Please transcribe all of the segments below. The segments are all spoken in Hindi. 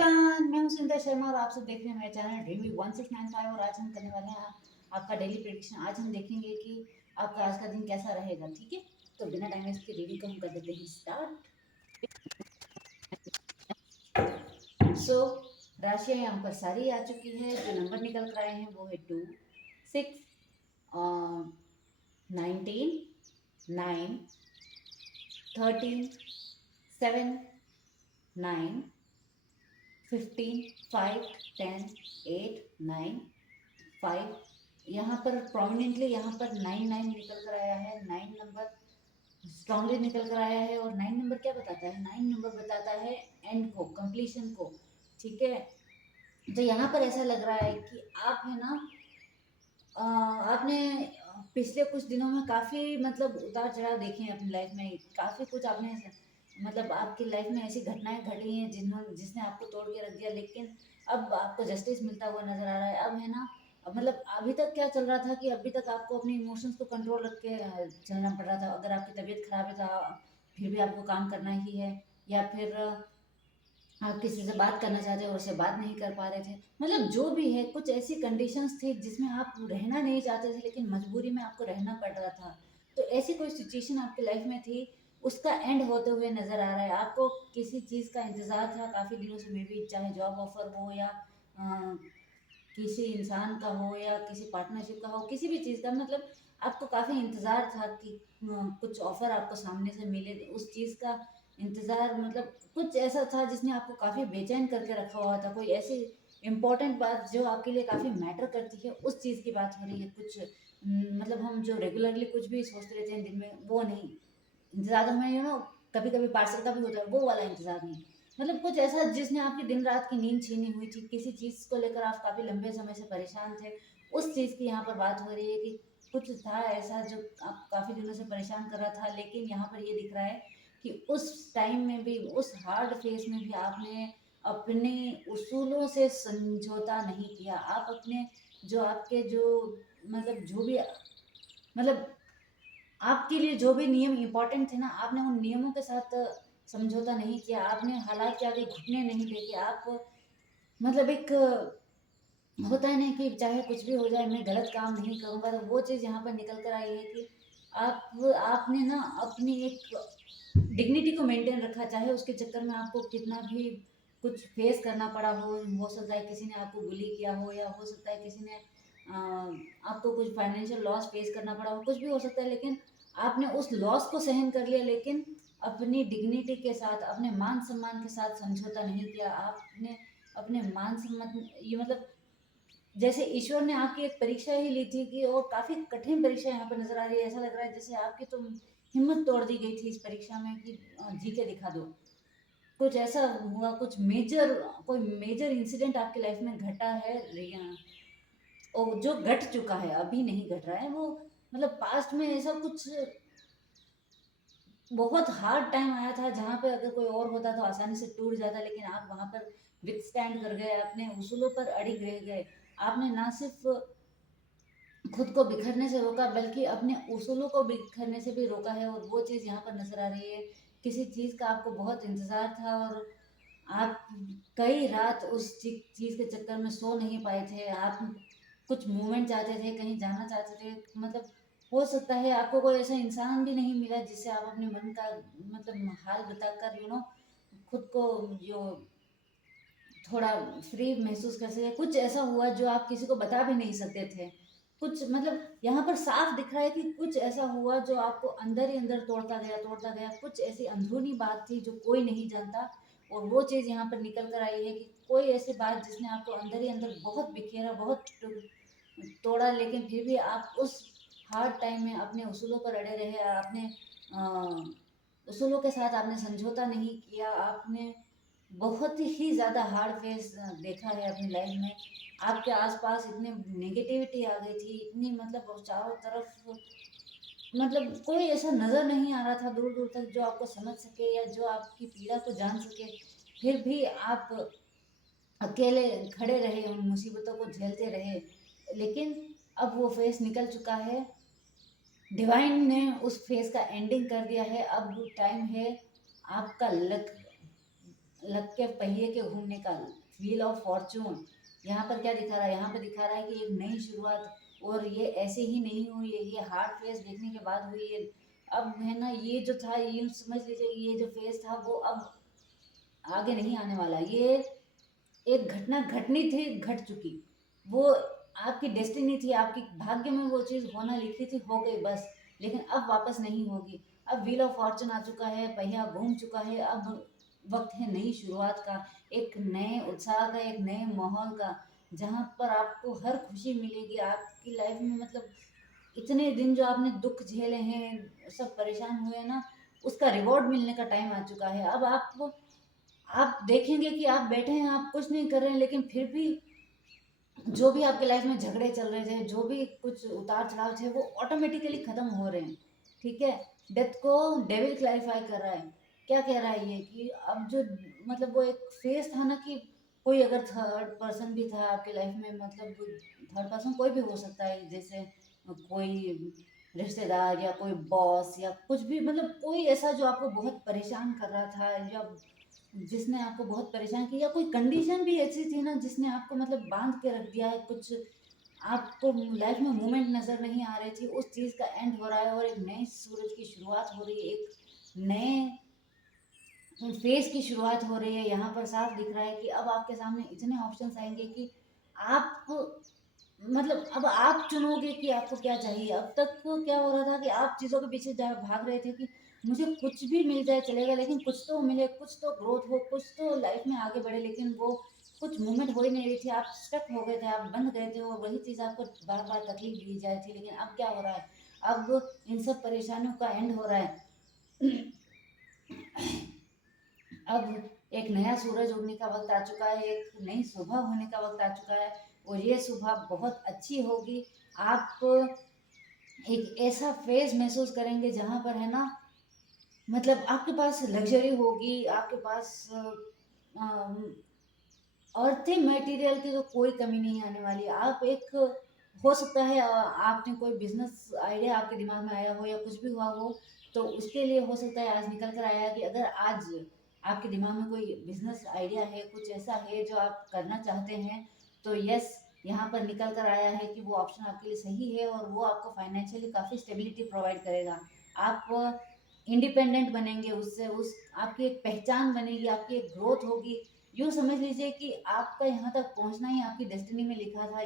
एवरीवन, मैं हूं सुनीता शर्मा और आप सब देख रहे हैं मेरे चैनल ड्रीमी 1695। और आज हम करने वाले हैं आपका डेली प्रेडिक्शन। आज हम देखेंगे कि आपका आज का दिन कैसा रहेगा। ठीक है, तो बिना टाइम वेस्ट के रीडिंग को हम कर देते हैं स्टार्ट। सो राशियां यहाँ पर सारी आ चुकी है। जो नंबर निकल कर आए हैं वो है 2, 6, 19, 9, 13, 7, 9, 15, 5, 10, 8, 9, 5। यहाँ पर प्रोमिनेंटली यहाँ पर 9 निकल कर आया है। 9 नंबर स्ट्रांगली निकल कर आया है। और 9 नंबर क्या बताता है? 9 नंबर बताता है एंड को, कंप्लीशन को। ठीक है, तो यहाँ पर ऐसा लग रहा है कि आप है ना, आपने पिछले कुछ दिनों में काफ़ी मतलब उतार चढ़ाव देखे हैं अपनी लाइफ में। काफ़ी कुछ आपने मतलब आपकी लाइफ में ऐसी घटनाएं घटी हैं जिसने आपको तोड़ के रख दिया, लेकिन अब आपको जस्टिस मिलता हुआ नजर आ रहा है। अब है ना, अब मतलब अभी तक क्या चल रहा था कि अभी तक आपको अपने इमोशंस को कंट्रोल रख के चलना पड़ रहा था। अगर आपकी तबीयत खराब है तो फिर भी आपको काम करना ही है, या फिर आप किसी से बात करना चाहते हो और उससे बात नहीं कर पा रहे थे। मतलब जो भी है, कुछ ऐसी कंडीशंस थी जिसमें आप रहना नहीं चाहते थे, लेकिन मजबूरी में आपको रहना पड़ रहा था। तो ऐसी कोई सिचुएशन आपकी लाइफ में थी, उसका एंड होते हुए नजर आ रहा है। आपको किसी चीज़ का इंतज़ार था काफ़ी दिनों से, मे बी चाहे जॉब ऑफर हो या किसी इंसान का हो या किसी पार्टनरशिप का हो, किसी भी चीज़ का। मतलब आपको काफ़ी इंतज़ार था कि कुछ ऑफर आपको सामने से मिले, उस चीज़ का इंतज़ार। मतलब कुछ ऐसा था जिसने आपको काफ़ी बेचैन करके रखा हुआ था। कोई ऐसी इम्पोर्टेंट बात जो आपके लिए काफ़ी मैटर करती है, उस चीज़ की बात हो रही है। कुछ मतलब हम जो रेगुलरली कुछ भी सोचते रहते हैं दिन में, वो नहीं। इंतज़ार में कभी कभी पार्सल का भी होता है, वो वाला इंतज़ार नहीं। मतलब कुछ ऐसा जिसने आपकी दिन रात की नींद छीनी हुई थी, किसी चीज़ को लेकर आप काफ़ी लंबे समय से परेशान थे, उस चीज़ की यहाँ पर बात हो रही है कि कुछ था ऐसा जो आप काफ़ी दिनों से परेशान कर रहा था। लेकिन यहाँ पर ये दिख रहा है कि उस टाइम में भी, उस हार्ड फेस में भी आपने अपने उसूलों से समझौता नहीं किया। आप अपने जो आपके जो मतलब जो भी मतलब आपके लिए जो भी नियम इम्पोर्टेंट थे ना, आपने उन नियमों के साथ समझौता नहीं किया। आपने हालात के आगे घुटने नहीं टेके। आप मतलब एक होता है ना कि चाहे कुछ भी हो जाए, मैं गलत काम नहीं करूँगा। तो वो चीज़ यहाँ पर निकल कर आई है कि आपने ना अपनी एक डिग्निटी को मेंटेन रखा, चाहे उसके चक्कर में आपको कितना भी कुछ फेस करना पड़ा हो सकता है किसी ने आपको बुली किया हो, या हो सकता है किसी ने आपको कुछ फाइनेंशियल लॉस फेस करना पड़ा हो, कुछ भी हो सकता है। लेकिन आपने उस लॉस को सहन कर लिया, लेकिन अपनी डिग्निटी के साथ, अपने मान सम्मान के साथ समझौता नहीं किया। आपने अपने मान सम्मान, ये मतलब जैसे ईश्वर ने आपकी एक परीक्षा ही ली थी कि, और काफ़ी कठिन परीक्षा यहाँ पर नजर आ रही है। ऐसा लग रहा है जैसे आपकी तो हिम्मत तोड़ दी गई थी इस परीक्षा में कि जी के दिखा दो। कुछ ऐसा हुआ, कोई मेजर इंसिडेंट आपकी लाइफ में घटा है, और जो घट चुका है, अभी नहीं घट रहा है वो। मतलब पास्ट में ऐसा कुछ बहुत हार्ड टाइम आया था जहाँ पे अगर कोई और होता तो आसानी से टूट जाता, लेकिन आप वहाँ पर विथस्टैंड कर गए, अपने उसूलों पर अड़िग रह गए। आपने ना सिर्फ खुद को बिखरने से रोका, बल्कि अपने उसूलों को बिखरने से भी रोका है। और वो चीज़ यहाँ पर नजर आ रही है। किसी चीज़ का आपको बहुत इंतज़ार था, और आप कई रात उस चीज़ के चक्कर में सो नहीं पाए थे। आप कुछ मूवमेंट चाहते थे, कहीं जाना चाहते थे। मतलब हो सकता है आपको कोई ऐसा इंसान भी नहीं मिला जिससे आप अपने मन का मतलब हाल बताकर खुद को जो थोड़ा फ्री महसूस कर सके। कुछ ऐसा हुआ जो आप किसी को बता भी नहीं सकते थे। कुछ मतलब यहाँ पर साफ दिख रहा है कि कुछ ऐसा हुआ जो आपको अंदर ही अंदर तोड़ता गया। कुछ ऐसी अंदरूनी बात थी जो कोई नहीं जानता, और वो चीज़ यहाँ पर निकल कर आई है कि कोई ऐसी बात जिसने आपको अंदर ही अंदर बहुत बिखेरा, बहुत तोड़ा, लेकिन फिर भी आप उस हार्ड टाइम में अपने उसूलों पर अड़े रहे। आपने उसूलों के साथ आपने समझौता नहीं किया। आपने बहुत ही ज़्यादा हार्ड फेस देखा है अपनी लाइफ में। आपके आसपास इतने नेगेटिविटी आ गई थी, इतनी मतलब चारों तरफ मतलब कोई ऐसा नज़र नहीं आ रहा था दूर दूर तक जो आपको समझ सके या जो आपकी पीड़ा को जान सके। फिर भी आप अकेले खड़े रहे, उन मुसीबतों को झेलते रहे। लेकिन अब वो फेस निकल चुका है। डिवाइन ने उस फेस का एंडिंग कर दिया है। अब टाइम है आपका लक लग के पहिए के घूमने का, व्हील ऑफ फॉर्चून। यहाँ पर क्या दिखा रहा है, यहाँ पर दिखा रहा है कि एक नई शुरुआत, और ये ऐसे ही नहीं हुई है, ये हार्ड फेस देखने के बाद हुई है। अब है ना, ये जो था, ये समझ लीजिए ये जो फेस था वो अब आगे नहीं आने वाला। ये एक घटना घटनी थी, घट चुकी, वो आपकी डेस्टिनी थी, आपकी भाग्य में वो चीज़ होना लिखी थी, हो गई बस। लेकिन अब वापस नहीं होगी। अब व्हील ऑफ फॉर्चून आ चुका है, पहिया घूम चुका है, अब वक्त है नई शुरुआत का, एक नए उत्साह का, एक नए माहौल का, जहाँ पर आपको हर खुशी मिलेगी आपकी लाइफ में। मतलब इतने दिन जो आपने दुख झेले हैं, सब परेशान हुए हैं ना, उसका रिवॉर्ड मिलने का टाइम आ चुका है। अब आप देखेंगे कि आप बैठे हैं, आप कुछ नहीं कर रहे हैं, लेकिन फिर भी जो भी आपके लाइफ में झगड़े चल रहे थे, जो भी कुछ उतार चढ़ाव थे, वो ऑटोमेटिकली खत्म हो रहे हैं। ठीक है। डेथ को डेविल क्लैरिफाई कर रहा है। क्या कह रहा है ये, कि अब जो, मतलब वो एक फेस था ना, कि कोई अगर थर्ड पर्सन भी था आपके लाइफ में, मतलब थर्ड पर्सन कोई भी हो सकता है, जैसे कोई रिश्तेदार या कोई बॉस या कुछ भी, मतलब कोई ऐसा जो आपको बहुत परेशान कर रहा था, या जिसने आपको बहुत परेशान किया, कोई कंडीशन भी ऐसी थी ना जिसने आपको मतलब बांध के रख दिया है, कुछ आपको लाइफ में मूवमेंट नज़र नहीं आ रही थी, उस चीज़ का एंड हो रहा है, और एक नए सूरज की शुरुआत हो रही है, एक नए फेज की शुरुआत हो रही है। यहाँ पर साफ दिख रहा है कि अब आपके सामने इतने ऑप्शंस आएंगे कि आप, मतलब अब आप चुनोगे कि आपको क्या चाहिए। अब तक तो क्या हो रहा था कि आप चीज़ों के पीछे भाग रहे थे कि मुझे कुछ भी मिल जाए चलेगा, लेकिन कुछ तो मिले, कुछ तो ग्रोथ हो, कुछ तो लाइफ में आगे बढ़े, लेकिन वो कुछ मूवमेंट हो ही नहीं रही थी। आप स्टक हो गए थे, आप बंद गए थे, और वही चीज़ आपको बार बार तकलीफ दी जा रही थी। लेकिन अब क्या हो रहा है, अब इन सब परेशानियों का एंड हो रहा है। अब एक नया सूरज उगने का वक्त आ चुका है, एक नई सुबह होने का वक्त आ चुका है, और ये सुबह बहुत अच्छी होगी। आप एक ऐसा फेज महसूस करेंगे जहाँ पर है ना, मतलब आपके पास लग्जरी होगी, आपके पास अर्थिंग मटेरियल की तो कोई कमी नहीं आने वाली। आप एक, हो सकता है आपने कोई बिजनेस आइडिया आपके दिमाग में आया हो, या कुछ भी हुआ हो, तो उसके लिए हो सकता है आज निकल कर आया कि अगर आज आपके दिमाग में कोई बिजनेस आइडिया है, कुछ ऐसा है जो आप करना चाहते हैं, तो यस, यहाँ पर निकल कर आया है कि वो ऑप्शन आपके लिए सही है, और वो आपको फाइनेंशियली काफ़ी स्टेबिलिटी प्रोवाइड करेगा। आप इंडिपेंडेंट बनेंगे, उससे उस आपकी एक पहचान बनेगी, आपकी एक ग्रोथ होगी। यूँ समझ लीजिए कि आपका यहाँ तक पहुँचना ही आपकी डेस्टिनी में लिखा था।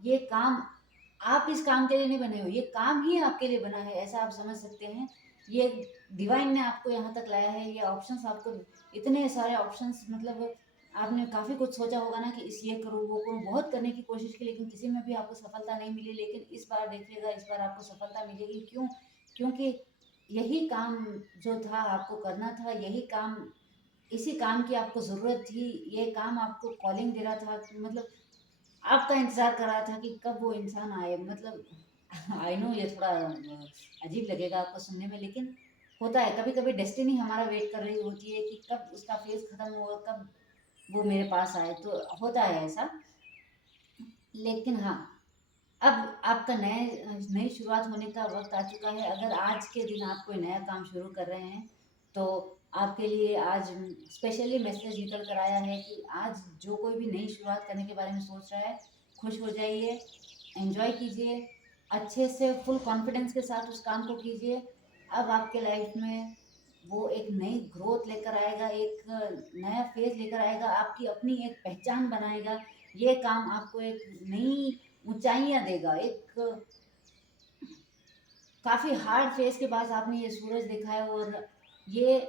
ये काम, आप इस काम के लिए नहीं बने हो, ये काम ही आपके लिए बना है, ऐसा आप समझ सकते हैं। ये डिवाइन ने आपको यहाँ तक लाया है, ये ऑप्शंस आपको, इतने सारे ऑप्शंस, मतलब आपने काफ़ी कुछ सोचा होगा ना कि इस ये करूँ वो करूँ, बहुत करने की कोशिश की, लेकिन किसी में भी आपको सफलता नहीं मिली। लेकिन इस बार देखिएगा, इस बार आपको सफलता मिलेगी। क्यों? क्योंकि यही काम जो था आपको करना था, यही काम, इसी काम की आपको ज़रूरत थी, ये काम आपको कॉलिंग दे रहा था, मतलब आपका इंतज़ार कर रहा था कि कब वो इंसान आए। मतलब आई नो ये थोड़ा अजीब लगेगा आपको सुनने में, लेकिन होता है कभी कभी, डेस्टिनी हमारा वेट कर रही होती है कि कब उसका फेज खत्म हो, कब वो मेरे पास आए, तो होता है ऐसा। लेकिन हाँ, अब आपका नई शुरुआत होने का वक्त आ चुका है। अगर आज के दिन आप कोई नया काम शुरू कर रहे हैं, तो आपके लिए आज स्पेशली मैसेज निकल कर आया है कि आज जो कोई भी नई शुरुआत करने के बारे में सोच रहा है, खुश हो जाइए, एंजॉय कीजिए, अच्छे से फुल कॉन्फिडेंस के साथ उस काम को कीजिए। अब आपके लाइफ में वो एक नई ग्रोथ लेकर आएगा, एक नया फेज लेकर आएगा, आपकी अपनी एक पहचान बनाएगा। ये काम आपको एक नई ऊंचाइयां देगा। एक काफ़ी हार्ड फेज के बाद आपने ये सूरज देखा है, और ये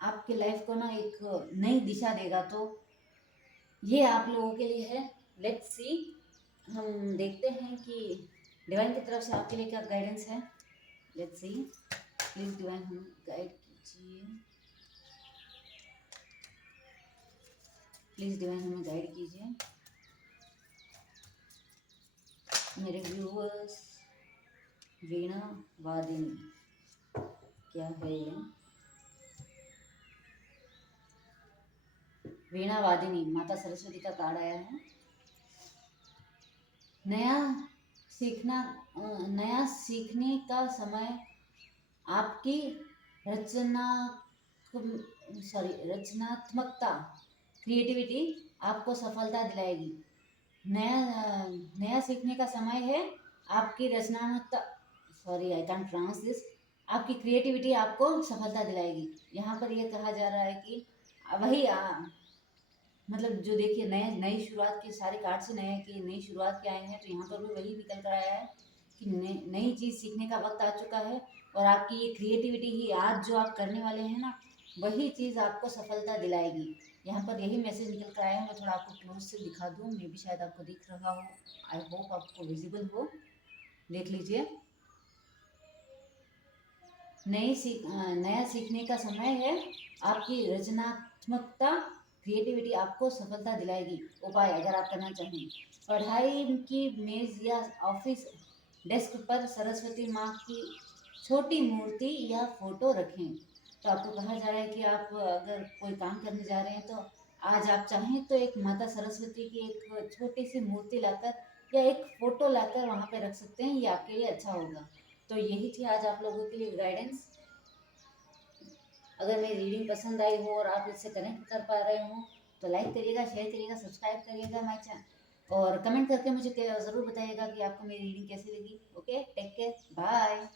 आपकी लाइफ को ना एक नई दिशा देगा। तो ये आप लोगों के लिए है। लेट्स सी, हम देखते हैं कि डिवाइन की तरफ से आपके लिए क्या गाइडेंस है। लेट्स सी, प्लीज डिवाइन हमें गाइड कीजिए, प्लीज डिवाइन हमें गाइड कीजिए। मेरे व्यूअर्स, वीणा वादिनी, क्या है ये? वीणा वादिनी, माता सरस्वती का कार्ड आया है। नया सीखना, नया सीखने का समय, आपकी रचना रचनात्मकता, क्रिएटिविटी आपको सफलता दिलाएगी। नया सीखने का समय है। आपकी रचनात्मकता, sorry I can pronounce this, आपकी क्रिएटिविटी आपको सफलता दिलाएगी। यहाँ पर यह कहा जा रहा है कि वही मतलब जो देखिए नए नई शुरुआत के सारे कार्ड से नई शुरुआत के आए हैं, तो यहाँ पर भी वही निकल कर आया है कि नई चीज़ सीखने का वक्त आ चुका है। और आपकी ये क्रिएटिविटी ही आज जो आप करने वाले हैं ना, वही चीज़ आपको सफलता दिलाएगी। यहाँ पर यही मैसेज निकल कर आया है। मैं थोड़ा आपको क्लोज से दिखा दूँ, मे भी शायद आपको दिख रहा हो, आई होप आपको विजिबल हो, देख लीजिए। नया सीखने का समय है। आपकी रचनात्मकता, क्रिएटिविटी आपको सफलता दिलाएगी। उपाय अगर आप करना चाहें, पढ़ाई की मेज या ऑफिस डेस्क पर सरस्वती माँ की छोटी मूर्ति या फोटो रखें। तो आपको कहा जा रहा है कि आप अगर कोई काम करने जा रहे हैं, तो आज आप चाहें तो एक माता सरस्वती की एक छोटी सी मूर्ति लाकर या एक फोटो लाकर वहाँ पे रख सकते हैं। ये आपके लिए अच्छा होगा। तो यही थी आज आप लोगों के लिए गाइडेंस। अगर मेरी रीडिंग पसंद आई हो और आप इससे कनेक्ट कर पा रहे हो, तो लाइक करिएगा, शेयर करिएगा, सब्सक्राइब करिएगा माय चैनल, और कमेंट करके मुझे ज़रूर बताइएगा कि आपको मेरी रीडिंग कैसी लगी। Okay, take care, bye.